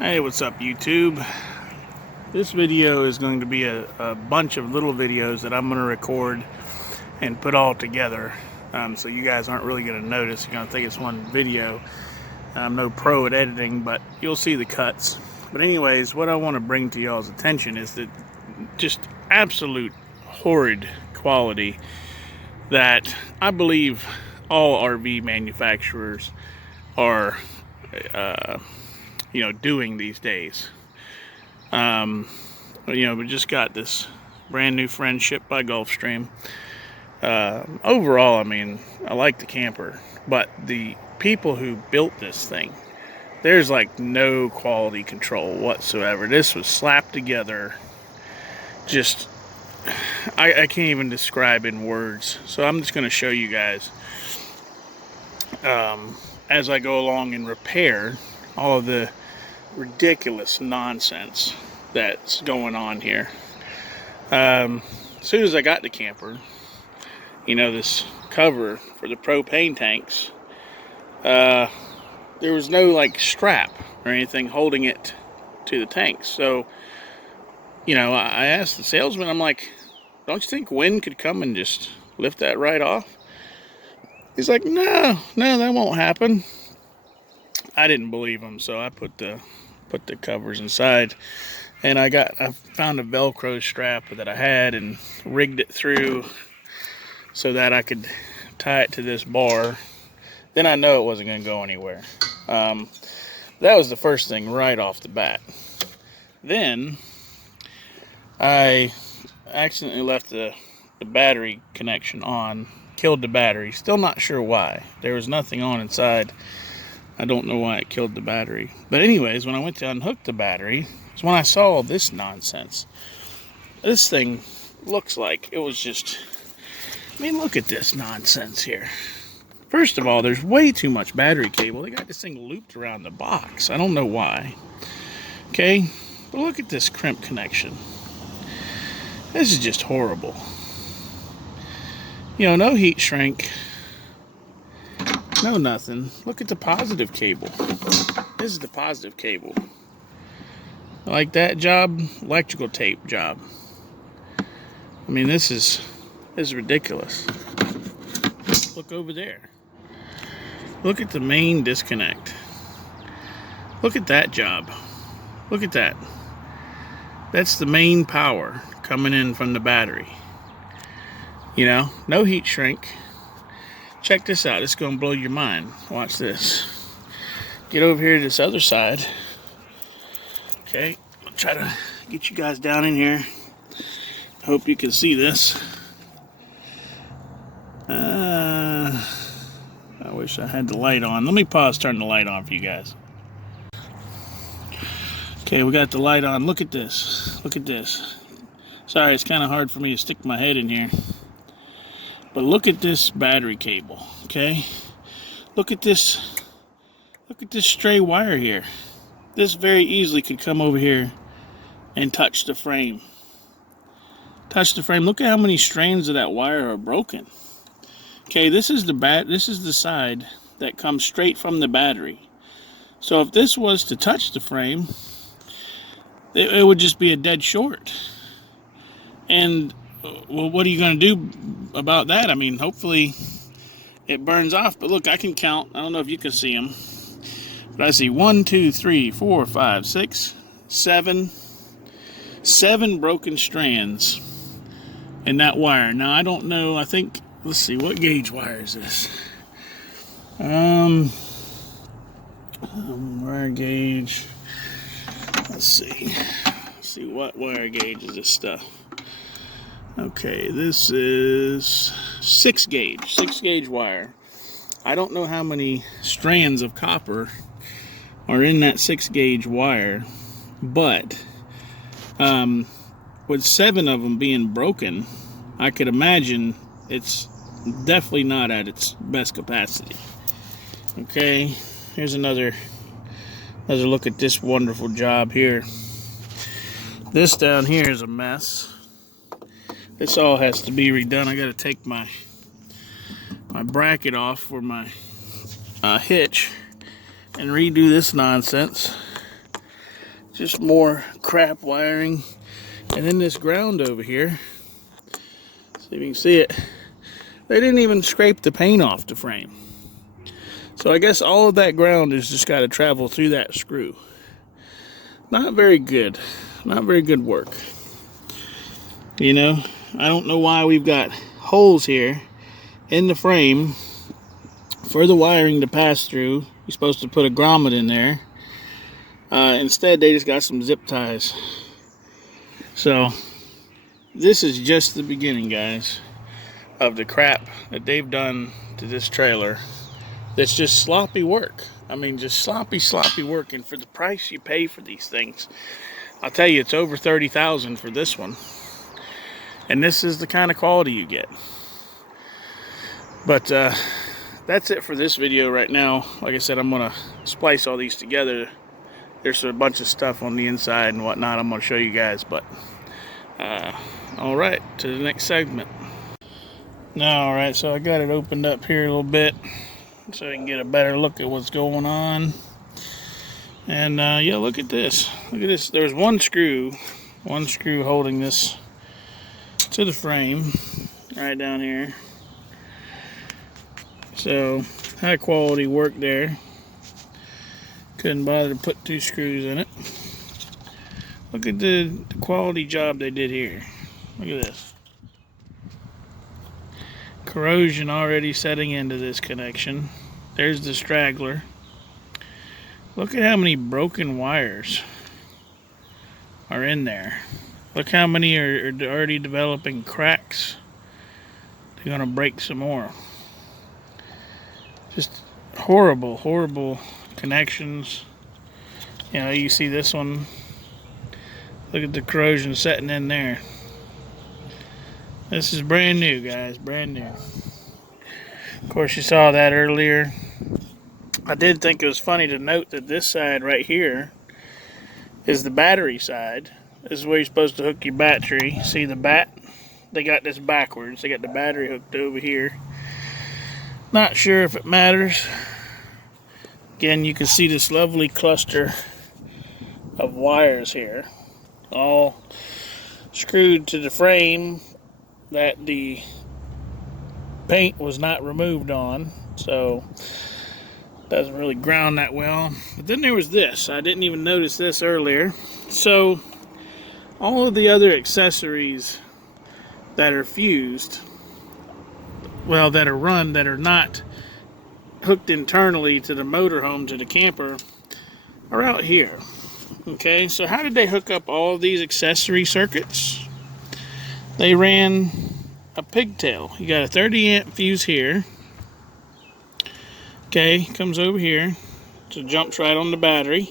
Hey, what's up YouTube? This video is going to be a bunch of little videos that I'm going to record and put all together. So you guys aren't really going to notice. You're going to think it's one video. I'm no pro at editing, but you'll see the cuts. But anyways, what I want to bring to y'all's attention is that just absolute horrid quality that I believe all RV manufacturers are doing these days. We just got this brand new friendship by Gulfstream. Overall, I mean, I like the camper, but the people who built this thing, there's like no quality control whatsoever. This was slapped together. Just, I can't even describe in words. So I'm just going to show you guys as I go along and repair all of the ridiculous nonsense that's going on here. As soon as I got the camper, this cover for the propane tanks, there was no like strap or anything holding it to the tanks. So, I asked the salesman, I'm like, don't you think wind could come and just lift that right off? He's like, no, that won't happen. I didn't believe him, so I put the covers inside, and I found a Velcro strap that I had and rigged it through so that I could tie it to this bar. Then I know it wasn't going to go anywhere. That was the first thing right off the bat. Then I accidentally left the battery connection on, killed the battery. Still not sure why. There was nothing on inside. I don't know why it killed the battery. But anyways, when I went to unhook the battery, it's when I saw all this nonsense. This thing looks like it was just... look at this nonsense here. First of all, there's way too much battery cable. They got this thing looped around the box. I don't know why. Okay? But look at this crimp connection. This is just horrible. No heat shrink. No nothing. Look at the positive cable. This is the positive cable. Like that job, electrical tape job. This is ridiculous. Look over there. Look at the main disconnect. Look at that job. Look at that. That's the main power coming in from the battery. No heat shrink. Check this out. It's going to blow your mind. Watch this. Get over here to this other side. Okay. I'll try to get you guys down in here. I hope you can see this. I wish I had the light on. Let me pause, turn the light on for you guys. Okay, we got the light on. Look at this. Look at this. Sorry, it's kind of hard for me to stick my head in here. But look at this battery cable, okay? Look at this stray wire here. This very easily could come over here and touch the frame. Touch the frame. Look at how many strands of that wire are broken. Okay, this is the side that comes straight from the battery. So if this was to touch the frame, it would just be a dead short. And well, what are you going to do about that? Hopefully it burns off. But look, I can count. I don't know if you can see them. But I see 1, 2, 3, 4, 5, 6, 7. 7 broken strands in that wire. Now, I don't know. I think, let's see, what gauge wire is this? Wire gauge. Let's see. What wire gauge is this stuff? Okay, this is 6 gauge wire. I don't know how many strands of copper are in that 6 gauge wire, but with 7 of them being broken, I could imagine it's definitely not at its best capacity. Okay, here's another look at this wonderful job here. This down here is a mess. This all has to be redone. I got to take my bracket off for my hitch and redo this nonsense. Just more crap wiring. And then this ground over here, see if you can see it, they didn't even scrape the paint off the frame. So I guess all of that ground has just got to travel through that screw. Not very good. Not very good work. You know, I don't know why we've got holes here in the frame for the wiring to pass through. You're supposed to put a grommet in there. Instead, they just got some zip ties. So, this is just the beginning, guys, of the crap that they've done to this trailer. That's just sloppy work. I mean, just sloppy work. And for the price you pay for these things, I'll tell you, it's over $30,000 for this one. And this is the kind of quality you get. But that's it for this video right now. Like I said, I'm going to splice all these together. There's a bunch of stuff on the inside and whatnot I'm going to show you guys. But, alright, to the next segment. Alright, so I got it opened up here a little bit so I can get a better look at what's going on. And, yeah, look at this. Look at this. There's one screw holding this to the frame right down here. So high quality work there. Couldn't bother to put 2 screws in it. Look at the quality job they did here. Look at this. Corrosion already setting into this connection. There's the straggler. Look at how many broken wires are in there. Look how many are already developing cracks. They're gonna break some more. Just horrible connections. You know, you see this one. Look at the corrosion setting in there. This is brand new, guys, brand new. Of course, you saw that earlier. I did think it was funny to note that this side right here is the battery side. This is where you're supposed to hook your battery. See the bat? They got this backwards. They got the battery hooked over here. Not sure if it matters. Again, you can see this lovely cluster of wires here, all screwed to the frame that the paint was not removed on, so doesn't really ground that well. But then there was this. I didn't even notice this earlier. So all of the other accessories that are fused, well, that are run, that are not hooked internally to the motorhome, to the camper, are out here. Okay, so how did they hook up all of these accessory circuits? They ran a pigtail. You got a 30 amp fuse here. Okay, comes over here, so it jumps right on the battery.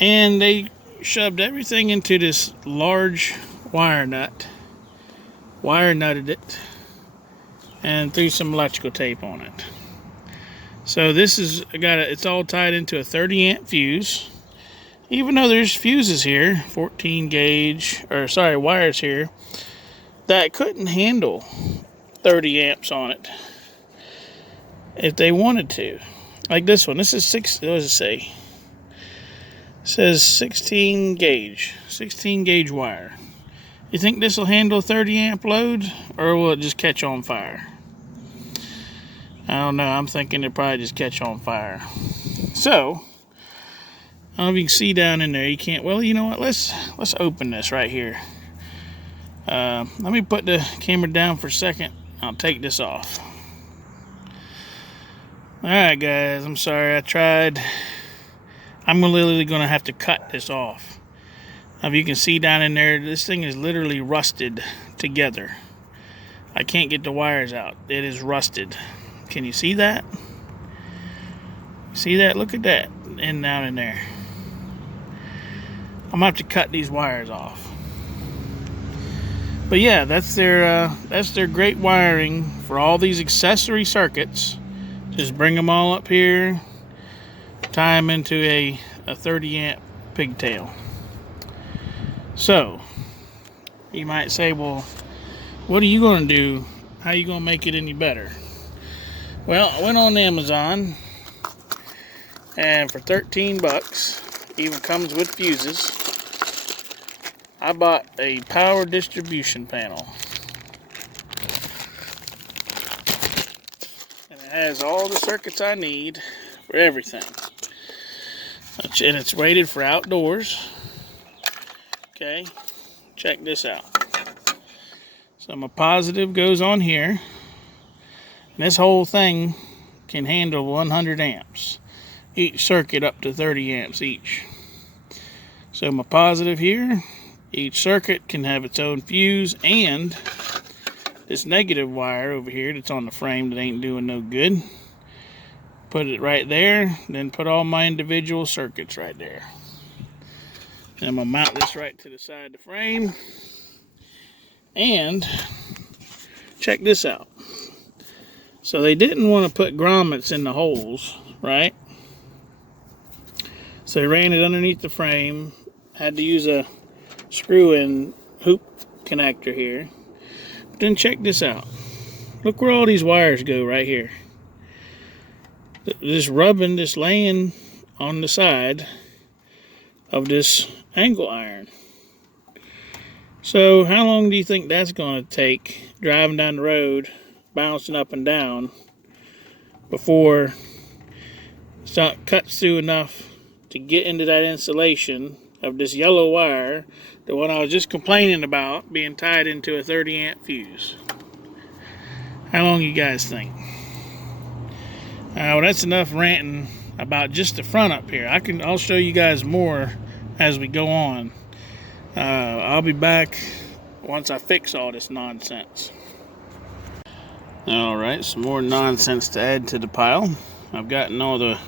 And they shoved everything into this large wire nut, wire nutted it, and threw some electrical tape on it. So this is it's all tied into a 30 amp fuse. Even though there's fuses here, 14 gauge, or sorry, wires here, that couldn't handle 30 amps on it if they wanted to. Like this one, this is what does it say? It says 16 gauge wire. You think this will handle 30 amp load, or will it just catch on fire? I don't know. I'm thinking it'll probably just catch on fire. So, I don't know if you can see down in there. You can't. Well, you know what? Let's open this right here. Let me put the camera down for a second. I'll take this off. Alright, guys. I'm sorry. I tried. I'm literally going to have to cut this off. Now, if you can see down in there, this thing is literally rusted together. I can't get the wires out. It is rusted. Can you see that? See that? Look at that. And down in there. I'm going to have to cut these wires off. But yeah, that's their great wiring for all these accessory circuits. Just bring them all up here, tie them into a 30 amp pigtail. So, you might say, well, what are you going to do? How are you going to make it any better? Well, I went on Amazon, and for 13 bucks, Even comes with fuses. I bought a power distribution panel. And it has all the circuits I need for everything. And it's rated for outdoors. Okay, check this out. So my positive goes on here. And this whole thing can handle 100 amps. Each circuit up to 30 amps each. So my positive here, each circuit can have its own fuse, and this negative wire over here that's on the frame that ain't doing no good, put it right there, then put all my individual circuits right there. And I'm gonna mount this right to the side of the frame, and check this out. So they didn't want to put grommets in the holes, right? So they ran it underneath the frame, had to use a screw-in hoop connector here. But then check this out. Look where all these wires go right here. Just rubbing, just laying on the side of this angle iron. So how long do you think that's going to take driving down the road, bouncing up and down, before it cuts through enough to get into that insulation of this yellow wire, the one I was just complaining about being tied into a 30 amp fuse? How long you guys think? Well, that's enough ranting about just the front up here. I'll show you guys more as we go on. I'll be back once I fix all this nonsense. Alright, some more nonsense to add to the pile. I've gotten all the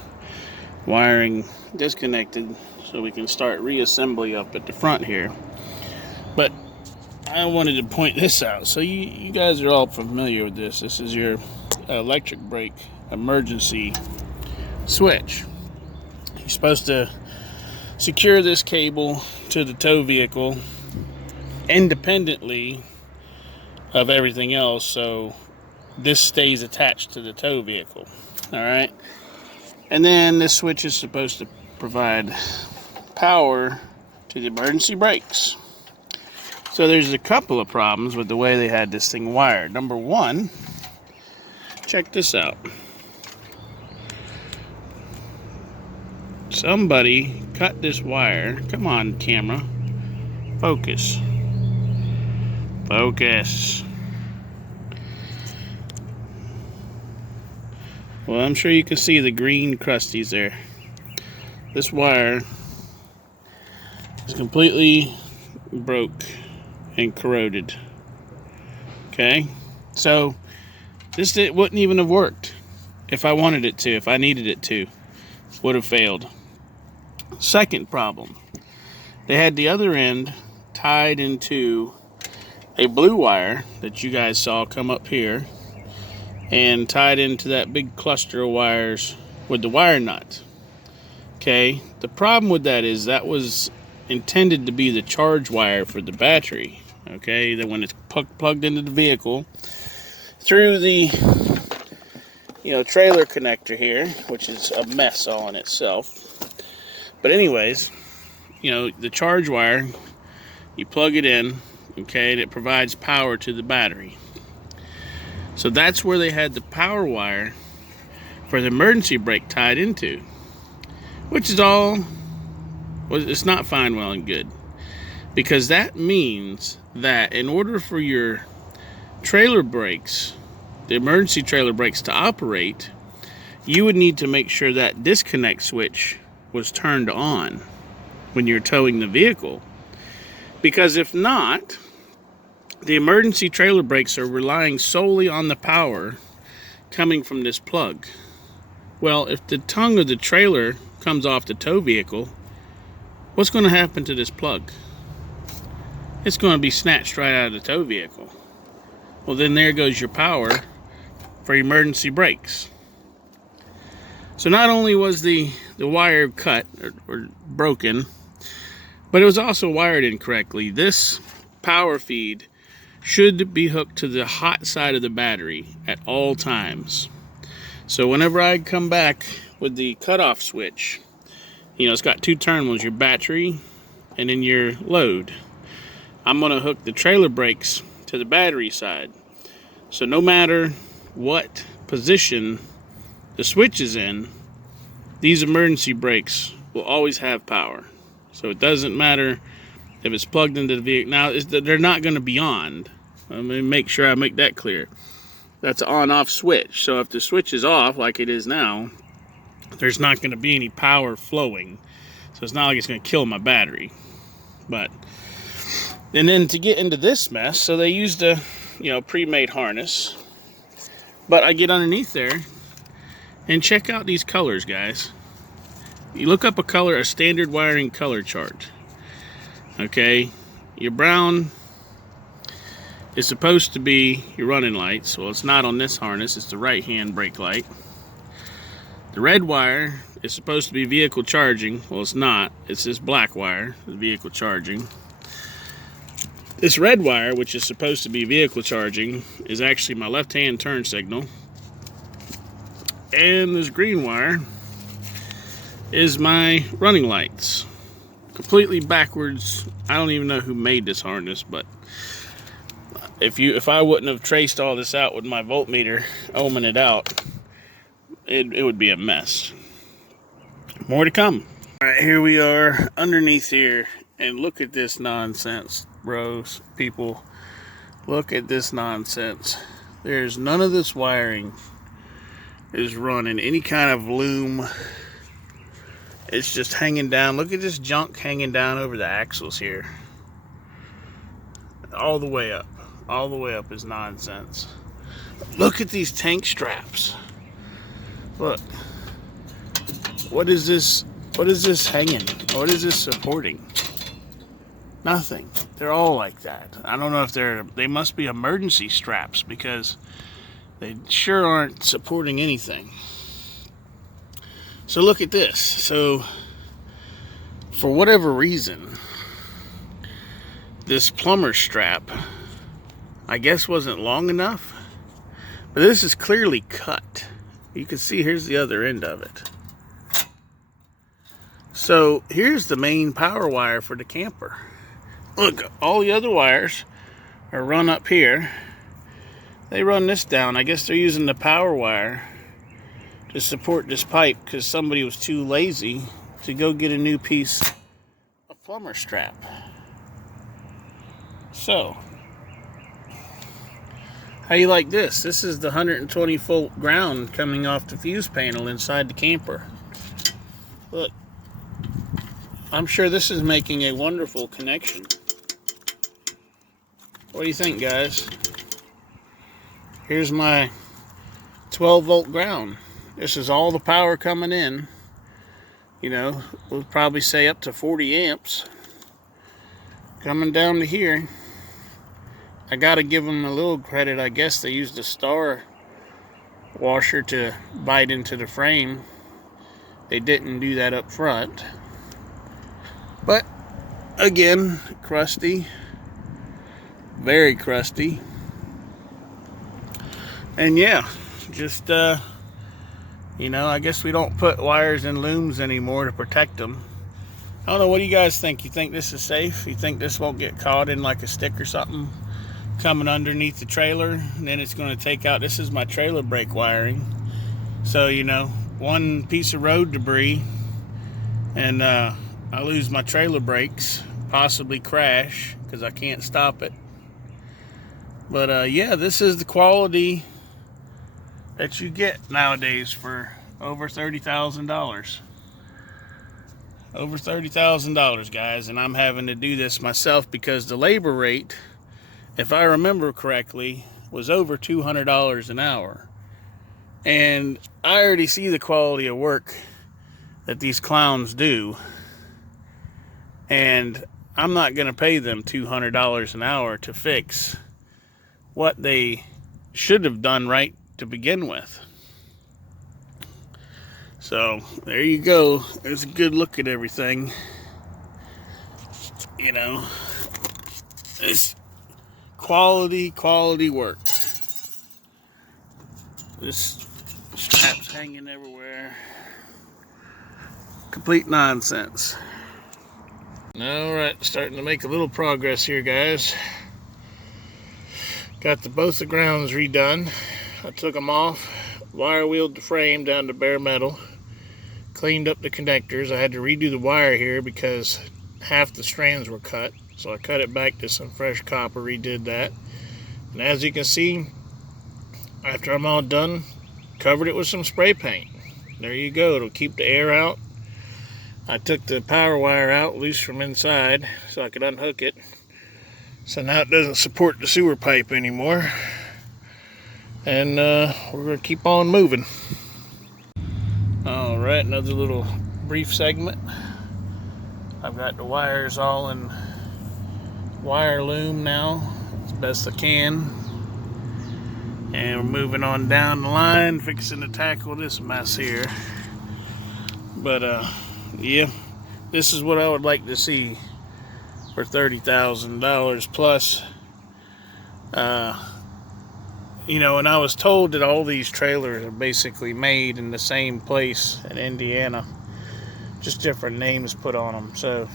wiring disconnected so we can start reassembly up at the front here. But I wanted to point this out. So you guys are all familiar with this. This is your electric brake emergency switch. You're supposed to secure this cable to the tow vehicle independently of everything else, so this stays attached to the tow vehicle. Alright, and then this switch is supposed to provide power to the emergency brakes. So there's a couple of problems with the way they had this thing wired. Number one, check this out. Somebody cut this wire. Come on, camera. Focus. Focus. Well, I'm sure you can see the green crusties there. This wire is completely broke and corroded. Okay? So, this wouldn't even have worked if I wanted it to, if I needed it to. Would have failed. Second problem, they had the other end tied into a blue wire that you guys saw come up here and tied into that big cluster of wires with the wire nut. Okay, the problem with that is that was intended to be the charge wire for the battery. Okay, that when it's plugged into the vehicle through the trailer connector here, which is a mess all in itself. But anyways, the charge wire, you plug it in, okay, and it provides power to the battery. So that's where they had the power wire for the emergency brake tied into, which is it's not fine, well, and good. Because that means that in order for your trailer brakes, the emergency trailer brakes, to operate, you would need to make sure that disconnect switch was turned on when you're towing the vehicle. Because if not, the emergency trailer brakes are relying solely on the power coming from this plug. Well, if the tongue of the trailer comes off the tow vehicle, what's going to happen to this plug? It's going to be snatched right out of the tow vehicle. Well, then there goes your power for emergency brakes. So not only was the wire cut or broken, but it was also wired incorrectly. This power feed should be hooked to the hot side of the battery at all times. So whenever I come back with the cutoff switch, You know, it's got two terminals, your battery and then your load. I'm going to hook the trailer brakes to the battery side. So no matter what position the switch is in, these emergency brakes will always have power. So it doesn't matter if it's plugged into the vehicle. Now, they're not going to be on. Let me make sure I make that clear. That's an on-off switch. So if the switch is off, like it is now, there's not going to be any power flowing. So it's not like it's going to kill my battery. But, and then to get into this mess, so they used a, pre-made harness. But I get underneath there, and check out these colors, guys. You look up a standard wiring color chart. Okay, your brown is supposed to be your running lights. Well, it's not on this harness, it's the right-hand brake light. The red wire is supposed to be vehicle charging. Well, it's not. It's this black wire, the vehicle charging. This red wire, which is supposed to be vehicle charging, is actually my left-hand turn signal. And this green wire is my running lights. Completely backwards. I don't even know who made this harness, but if I wouldn't have traced all this out with my voltmeter, ohming it out, it would be a mess. More to come. All right, here we are underneath here, and look at this nonsense, bros, people. Look at this nonsense. There's none of this wiring is running any kind of loom. It's just hanging down. Look at this junk hanging down over the axles here. All the way up. All the way up is nonsense. Look at these tank straps. Look. What is this? What is this hanging? What is this supporting? Nothing. They're all like that. I don't know if they must be emergency straps, because they sure aren't supporting anything. So look at this. So for whatever reason, this plumber strap, I guess, wasn't long enough, but this is clearly cut. You can see here's the other end of it. So here's the main power wire for the camper. Look, all the other wires are run up here. They run this down. I guess they're using the power wire to support this pipe because somebody was too lazy to go get a new piece of plumber strap. So, how you like this? This is the 120 volt ground coming off the fuse panel inside the camper. Look, I'm sure this is making a wonderful connection. What do you think, guys? Here's my 12 volt ground. This is all the power coming in. We'll probably say up to 40 amps coming down to here. I gotta give them a little credit. I guess they used a star washer to bite into the frame. They didn't do that up front. But again, crusty, very crusty. And yeah, just I guess we don't put wires in looms anymore to protect them. I don't know, what do you guys think? You think this is safe? You think this won't get caught in like a stick or something coming underneath the trailer, and then it's going to take out? This is my trailer brake wiring. So, one piece of road debris and I lose my trailer brakes, possibly crash because I can't stop it. But yeah, this is the quality that you get nowadays for over $30,000. Over $30,000, guys, and I'm having to do this myself because the labor rate, if I remember correctly, was over $200 an hour. And I already see the quality of work that these clowns do, and I'm not going to pay them $200 an hour to fix what they should have done right to begin with. So there you go. There's a good look at everything. It's quality work. This strap's hanging everywhere. Complete nonsense. Alright, starting to make a little progress here, guys. Got both the grounds redone. I took them off, wire wheeled the frame down to bare metal, cleaned up the connectors. I had to redo the wire here because half the strands were cut, so I cut it back to some fresh copper, redid that. And as you can see, after I'm all done, covered it with some spray paint. There you go, it'll keep the air out. I took the power wire out loose from inside so I could unhook it. So now it doesn't support the sewer pipe anymore. And we're going to keep on moving. Alright, another little brief segment. I've got the wires all in wire loom now as best I can. And we're moving on down the line, fixing to tackle this mess here. But yeah, this is what I would like to see for $30,000 plus. You know, and I was told that all these trailers are basically made in the same place in Indiana, just different names put on them. So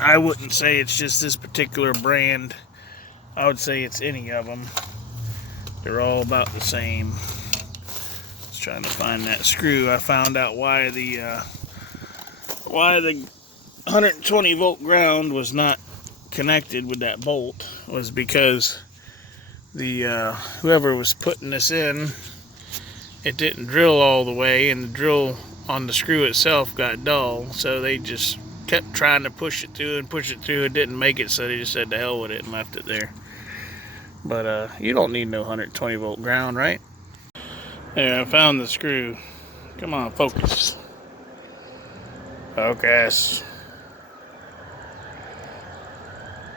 I wouldn't say it's just this particular brand. I would say it's any of them. They're all about the same. Just trying to find that screw. I found out why the 120 volt ground was not connected with that bolt was because the whoever was putting this in, it didn't drill all the way, and the drill on the screw itself got dull, so they just kept trying to push it through and push it through. It didn't make it, so they just said to hell with it and left it there. But you don't need no 120 volt ground, right? Yeah, I found the screw. Come on, focus. Focus.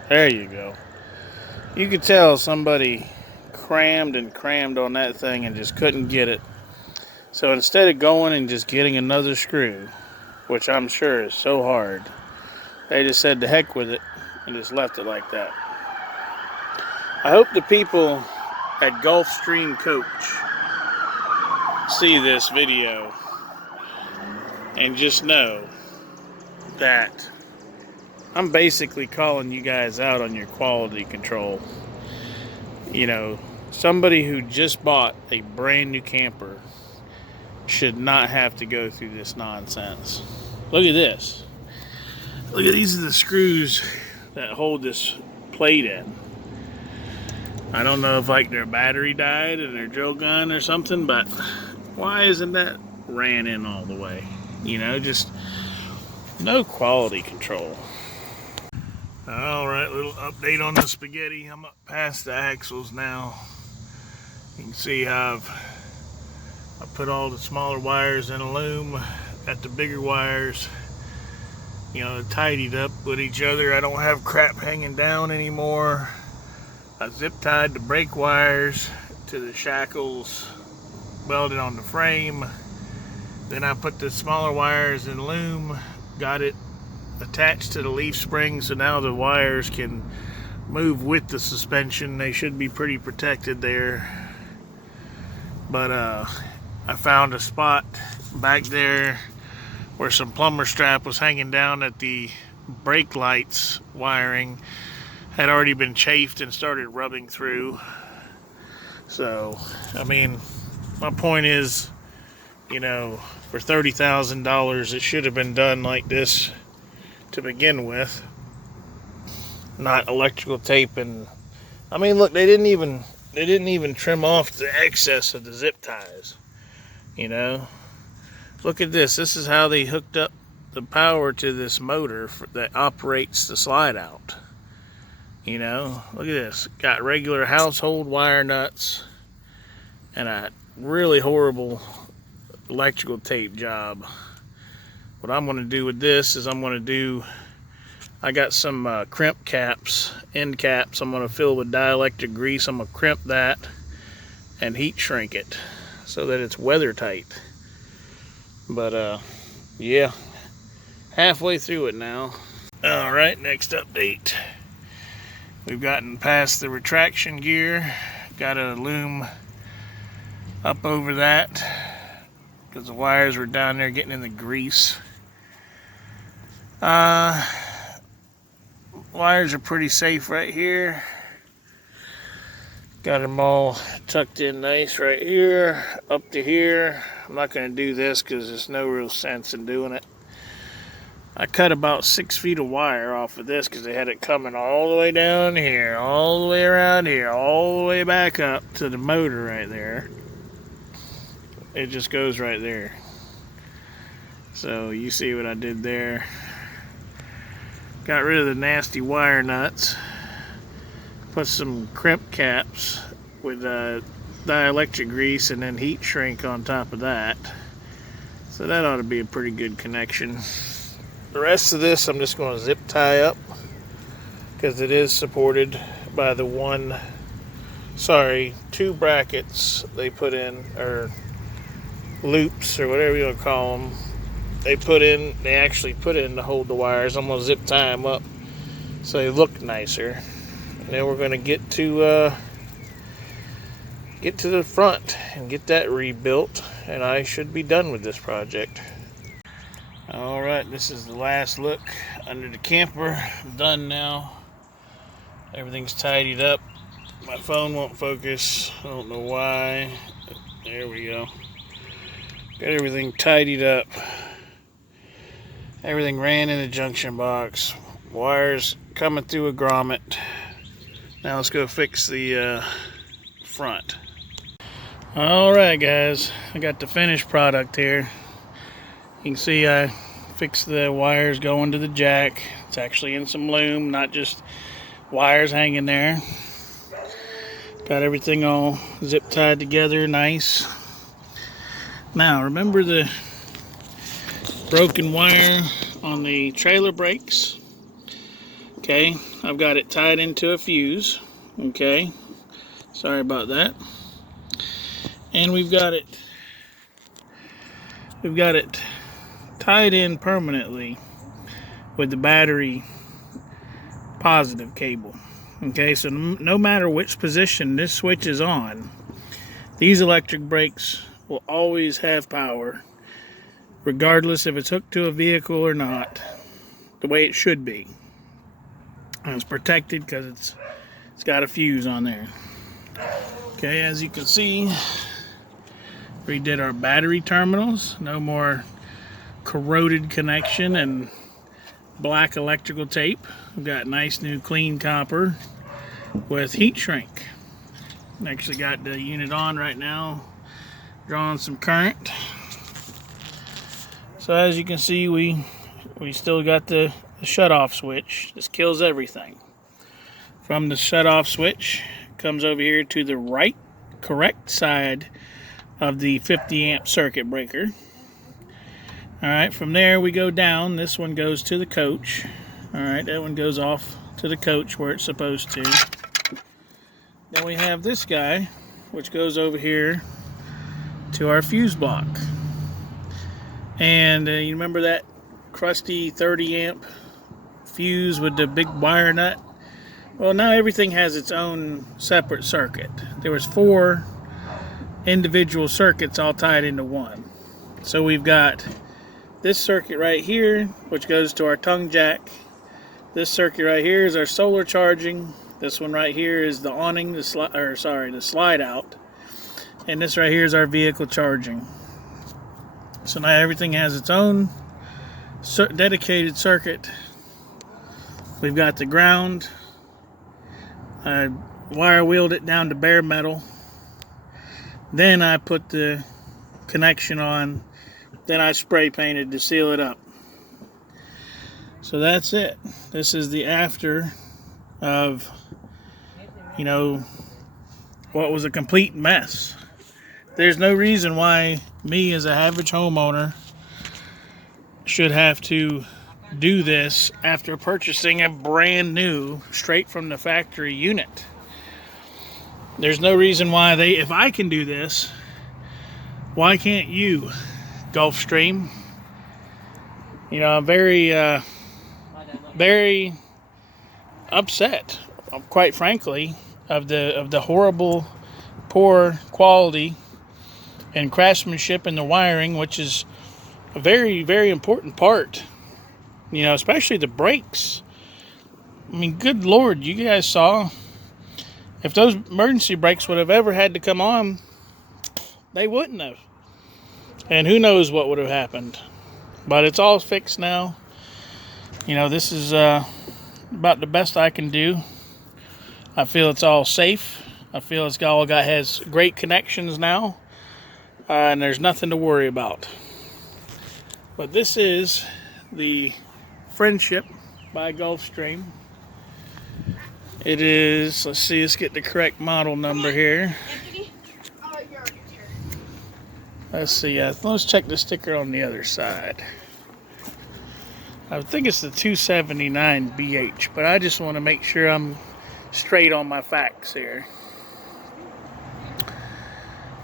There you go. You could tell somebody crammed on that thing and just couldn't get it. So instead of going and just getting another screw, which I'm sure is so hard, they just said to heck with it and just left it like that. I hope the people at Gulfstream Coach see this video and just know that I'm basically calling you guys out on your quality control. You know, somebody who just bought a brand new camper should not have to go through this nonsense. Look at this. Look at these are the screws that hold this plate in. I don't know if like their battery died in their drill gun or something, but why isn't that ran in all the way? You know, just no quality control. Alright, little update on the spaghetti. I'm up past the axles now. You can see how I put all the smaller wires in a loom, got the bigger wires, you know, tidied up with each other. I don't have crap hanging down anymore. I zip tied the brake wires to the shackles welded on the frame. Then I put the smaller wires in loom, got it attached to the leaf spring, so now the wires can move with the suspension. They should be pretty protected there. But I found a spot back there where some plumber strap was hanging down at the brake lights wiring. Had already been chafed and started rubbing through. So, I mean, my point is, you know, for $30,000, it should have been done like this to begin with. Not electrical tape. And I mean, look, they didn't even trim off the excess of the zip ties. You know, look at this. This is how they hooked up the power to this motor that operates the slide out. You know, look at this. Got regular household wire nuts and a really horrible electrical tape job. What I'm going to do with this is I got some crimp caps, end caps. I'm going to fill with dielectric grease. I'm going to crimp that and heat shrink it so that it's weather tight. But yeah, halfway through it now. All right, next update. We've gotten past the retraction gear. Got a loom up over that because the wires were down there getting in the grease. Wires are pretty safe right here. Got them all tucked in nice right here, up to here. I'm not going to do this because there's no real sense in doing it. I cut about 6 feet of wire off of this because they had it coming all the way down here, all the way around here, all the way back up to the motor right there. It just goes right there. So you see what I did there. Got rid of the nasty wire nuts. Put some crimp caps with dielectric grease and then heat shrink on top of that. So that ought to be a pretty good connection. The rest of this I'm just going to zip tie up because it is supported by the two brackets they put in, or loops or whatever you want to call them. They actually put in to hold the wires. I'm going to zip tie them up so they look nicer. And then we're going to get to the front and get that rebuilt, and I should be done with this project. Alright, this is the last look under the camper. I'm done now. Everything's tidied up. My phone won't focus. I don't know why. There we go. Got everything tidied up. Everything ran in the junction box. Wires coming through a grommet. Now let's go fix the front. Alright guys, I got the finished product here. You can see I fixed the wires going to the jack. It's actually in some loom, not just wires hanging there. Got everything all zip tied together nice. Now remember the broken wire on the trailer brakes? Okay, I've got it tied into a fuse. Okay, sorry about that. And we've got it tied in permanently with the battery positive cable. Okay, so no matter which position this switch is on, these electric brakes will always have power, regardless if it's hooked to a vehicle or not, the way it should be. And it's protected because it's got a fuse on there. Okay, as you can see, redid our battery terminals. No more corroded connection and black electrical tape. We've got nice new clean copper with heat shrink. Actually got the unit on right now, drawing some current. So as you can see, we still got the shut-off switch. This kills everything. From the shut-off switch, comes over here to the correct side of the 50 amp circuit breaker. Alright, from there we go down. This one goes to the coach. Alright, that one goes off to the coach where it's supposed to. Then we have this guy, which goes over here to our fuse block. And you remember that crusty 30 amp fuse with the big wire nut? Well, now everything has its own separate circuit. There was 4 individual circuits all tied into one. So we've got this circuit right here, which goes to our tongue jack. This circuit right here is our solar charging. This one right here is the awning, the slide out. And this right here is our vehicle charging. So now everything has its own dedicated circuit. We've got the ground. I wire wheeled it down to bare metal. Then I put the connection on. Then I spray painted to seal it up. So that's it. This is the after of, what was a complete mess. There's no reason why me as an average homeowner should have to do this after purchasing a brand new, straight from the factory unit. There's no reason why if I can do this, why can't you, Gulfstream? I'm very, very upset, quite frankly, of the horrible, poor quality and craftsmanship in the wiring, which is a very, very important part You know, especially the brakes. I mean, good Lord, you guys saw. If those emergency brakes would have ever had to come on, they wouldn't have. And who knows what would have happened. But it's all fixed now. You know, this is about the best I can do. I feel it's all safe. I feel it's has great connections now. And there's nothing to worry about. But this is the Friendship by Gulfstream. It is, let's see, let's get the correct model number here. Let's see, let's check the sticker on the other side. I think it's the 279BH, but I just want to make sure I'm straight on my facts here.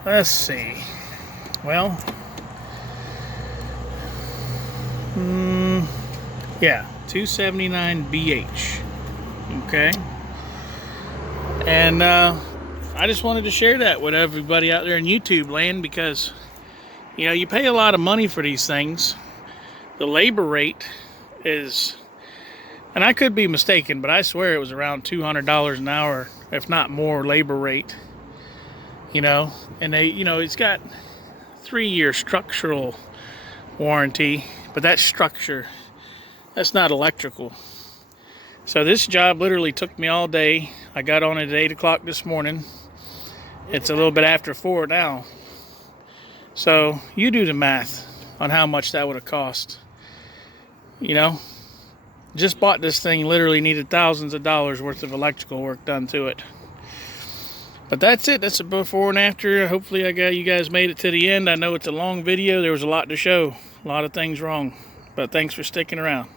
Let's see. Well, yeah, 279BH. Okay. And I just wanted to share that with everybody out there in YouTube land because, you know, you pay a lot of money for these things. The labor rate is, and I could be mistaken, but I swear it was around $200 an hour, if not more, labor rate. You know, and they, you know, it's got 3-year structural warranty, but that's structure. That's not electrical. So this job literally took me all day. I got on it at 8 o'clock this morning. It's a little bit after 4 now. So you do the math on how much that would have cost. You know, just bought this thing, literally needed thousands of dollars worth of electrical work done to it. But that's it. That's a before and after. Hopefully you guys made it to the end. I know it's a long video. There was a lot to show. A lot of things wrong. But thanks for sticking around.